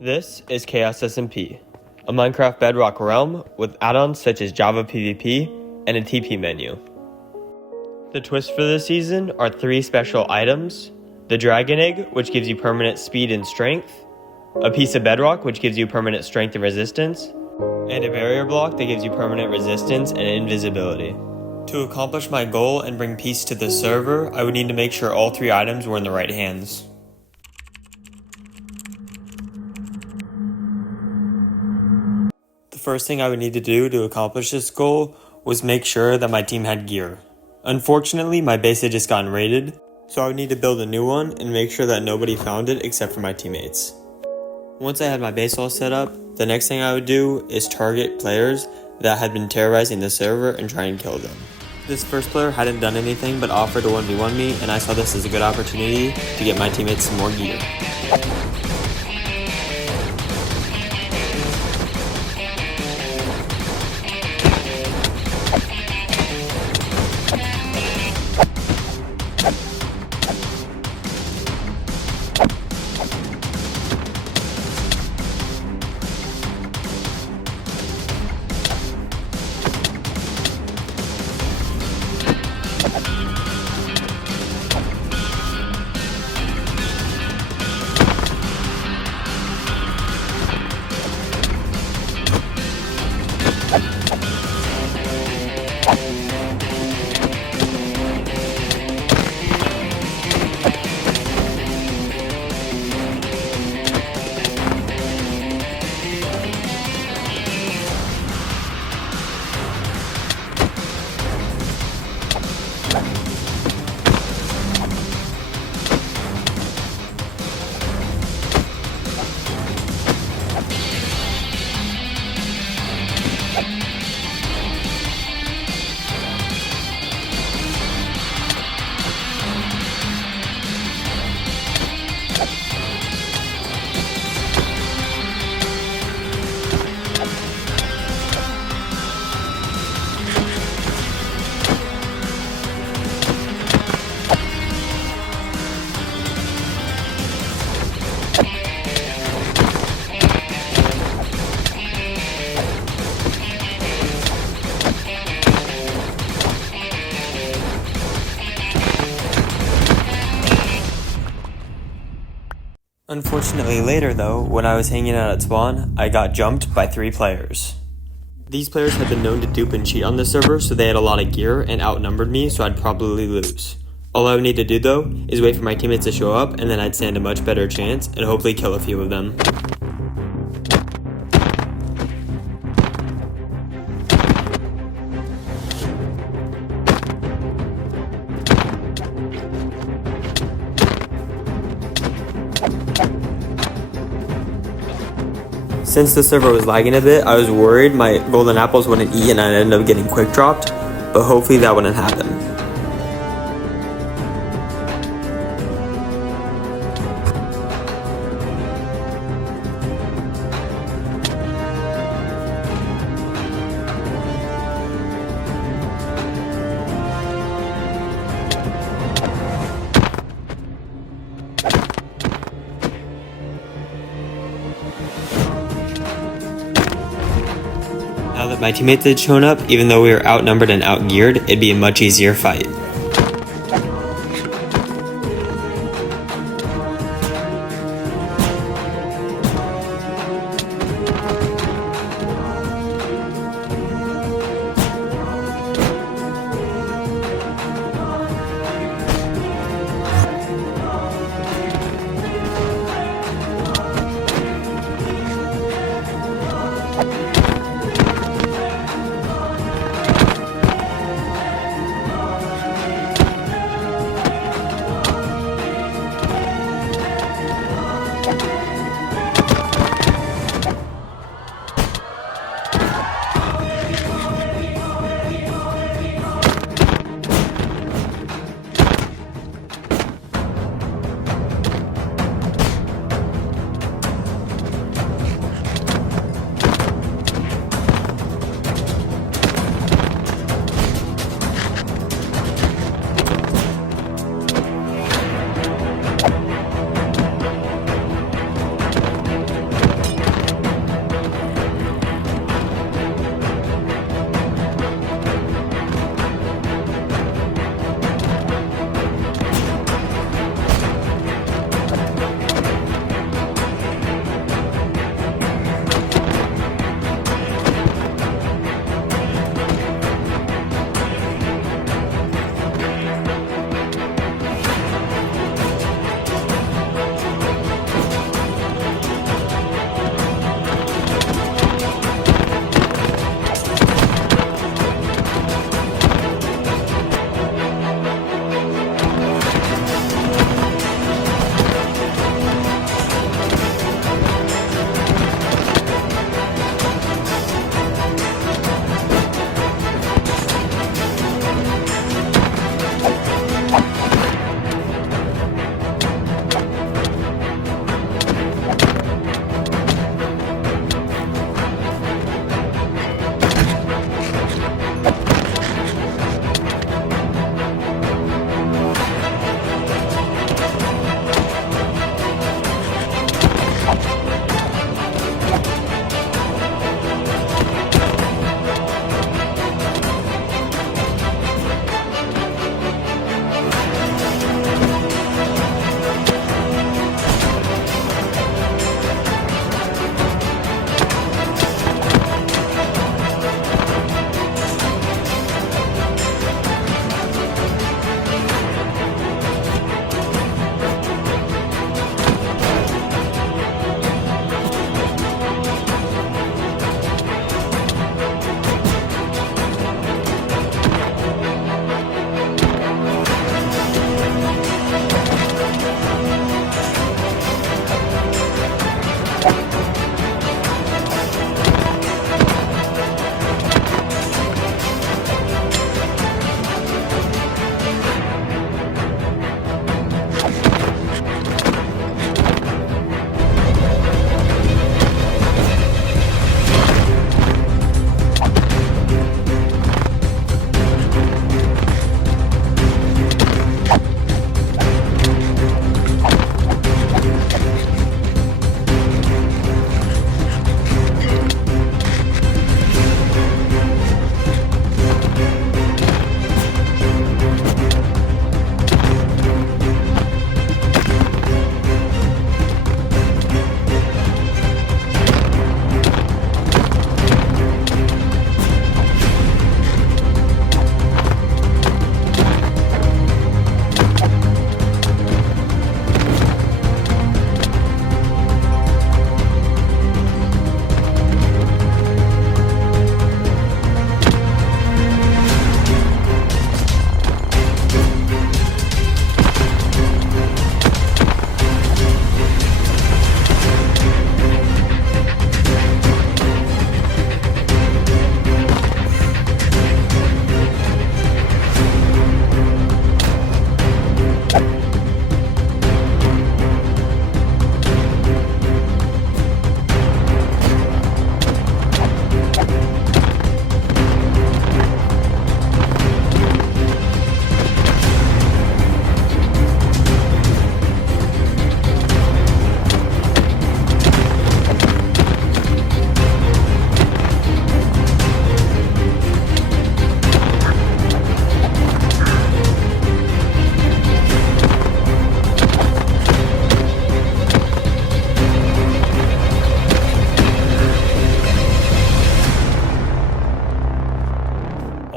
This is Chaos SMP, a Minecraft Bedrock realm with add-ons such as Java PvP and a TP menu. The twists for this season are 3 special items: the Dragon Egg, which gives you permanent speed and strength, a piece of bedrock, which gives you permanent strength and resistance, and a barrier block that gives you permanent resistance and invisibility. To accomplish my goal and bring peace to the server, I would need to make sure all 3 items were in the right hands. The first thing I would need to do to accomplish this goal was make sure that my team had gear. Unfortunately, my base had just gotten raided, so I would need to build a new one and make sure that nobody found it except for my teammates. Once I had my base all set up, the next thing I would do is target players that had been terrorizing the server and try and kill them. This first player hadn't done anything but offered to 1v1 me, and I saw this as a good opportunity to get my teammates some more gear. Unfortunately later though, when I was hanging out at spawn, I got jumped by 3 players. These players had been known to dupe and cheat on the server, so they had a lot of gear and outnumbered me, so I'd probably lose. All I would need to do though, is wait for my teammates to show up, and then I'd stand a much better chance, and hopefully kill a few of them. Since the server was lagging a bit, I was worried my golden apples wouldn't eat and I'd end up getting quick dropped, but hopefully that wouldn't happen. Now that my teammates had shown up, even though we were outnumbered and outgeared, it'd be a much easier fight.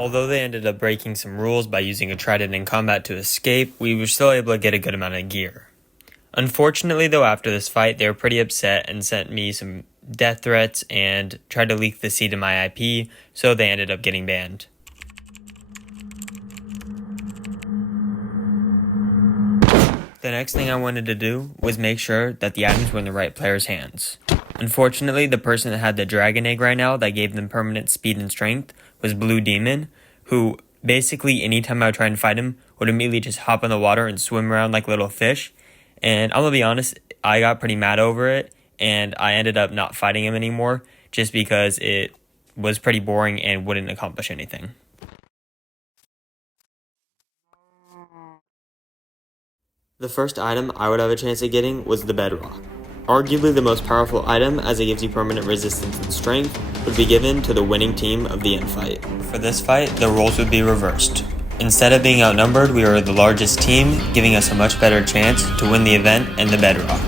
Although they ended up breaking some rules by using a trident in combat to escape, we were still able to get a good amount of gear. Unfortunately though, after this fight, they were pretty upset and sent me some death threats and tried to leak the seed to my IP, so they ended up getting banned. The next thing I wanted to do was make sure that the items were in the right player's hands. Unfortunately, the person that had the dragon egg right now that gave them permanent speed and strength was Blue Demon, who basically anytime I would try and fight him would immediately just hop in the water and swim around like little fish. And I'm gonna be honest, I got pretty mad over it and I ended up not fighting him anymore just because it was pretty boring and wouldn't accomplish anything. The first item I would have a chance at getting was the bedrock. Arguably the most powerful item, as it gives you permanent resistance and strength, would be given to the winning team of the end fight. For this fight, the roles would be reversed. Instead of being outnumbered, we were the largest team, giving us a much better chance to win the event and the bedrock.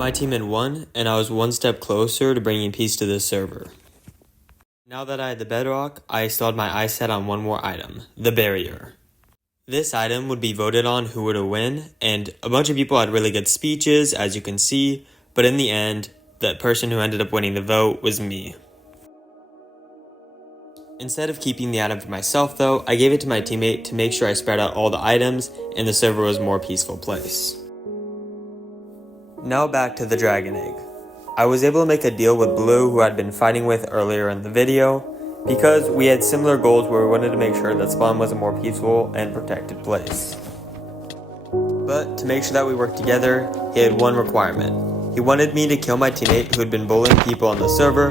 My team had won, and I was one step closer to bringing peace to this server. Now that I had the bedrock, I still had my eyes set on one more item, the barrier. This item would be voted on who were to win, and a bunch of people had really good speeches, as you can see, but in the end, the person who ended up winning the vote was me. Instead of keeping the item for myself though, I gave it to my teammate to make sure I spread out all the items and the server was a more peaceful place. Now back to the dragon egg. I was able to make a deal with Blue, who I'd been fighting with earlier in the video, because we had similar goals where we wanted to make sure that spawn was a more peaceful and protected place. But to make sure that we worked together, he had one requirement. He wanted me to kill my teammate who had been bullying people on the server.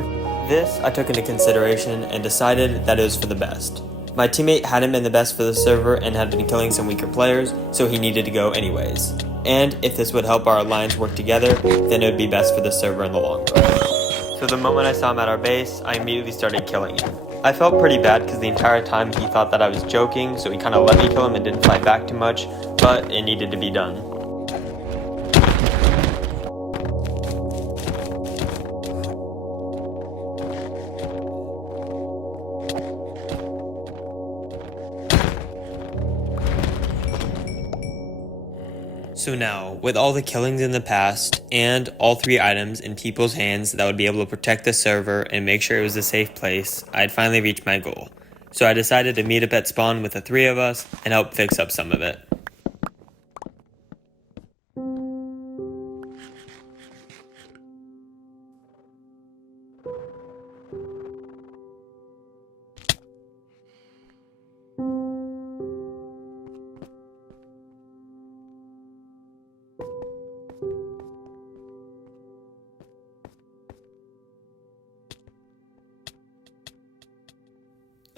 This I took into consideration and decided that it was for the best. My teammate hadn't been the best for the server and had been killing some weaker players, so he needed to go anyways. And if this would help our alliance work together, then it would be best for the server in the long run. So the moment I saw him at our base, I immediately started killing him. I felt pretty bad because the entire time he thought that I was joking, so he kind of let me kill him and didn't fight back too much, but it needed to be done. So now, with all the killings in the past, and all 3 items in people's hands that would be able to protect the server and make sure it was a safe place, I had finally reached my goal. So I decided to meet up at spawn with the 3 of us and help fix up some of it.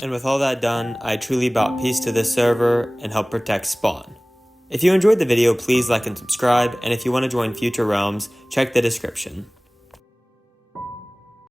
And with all that done, I truly brought peace to this server and helped protect spawn. If you enjoyed the video, please like and subscribe, and if you want to join future realms, check the description.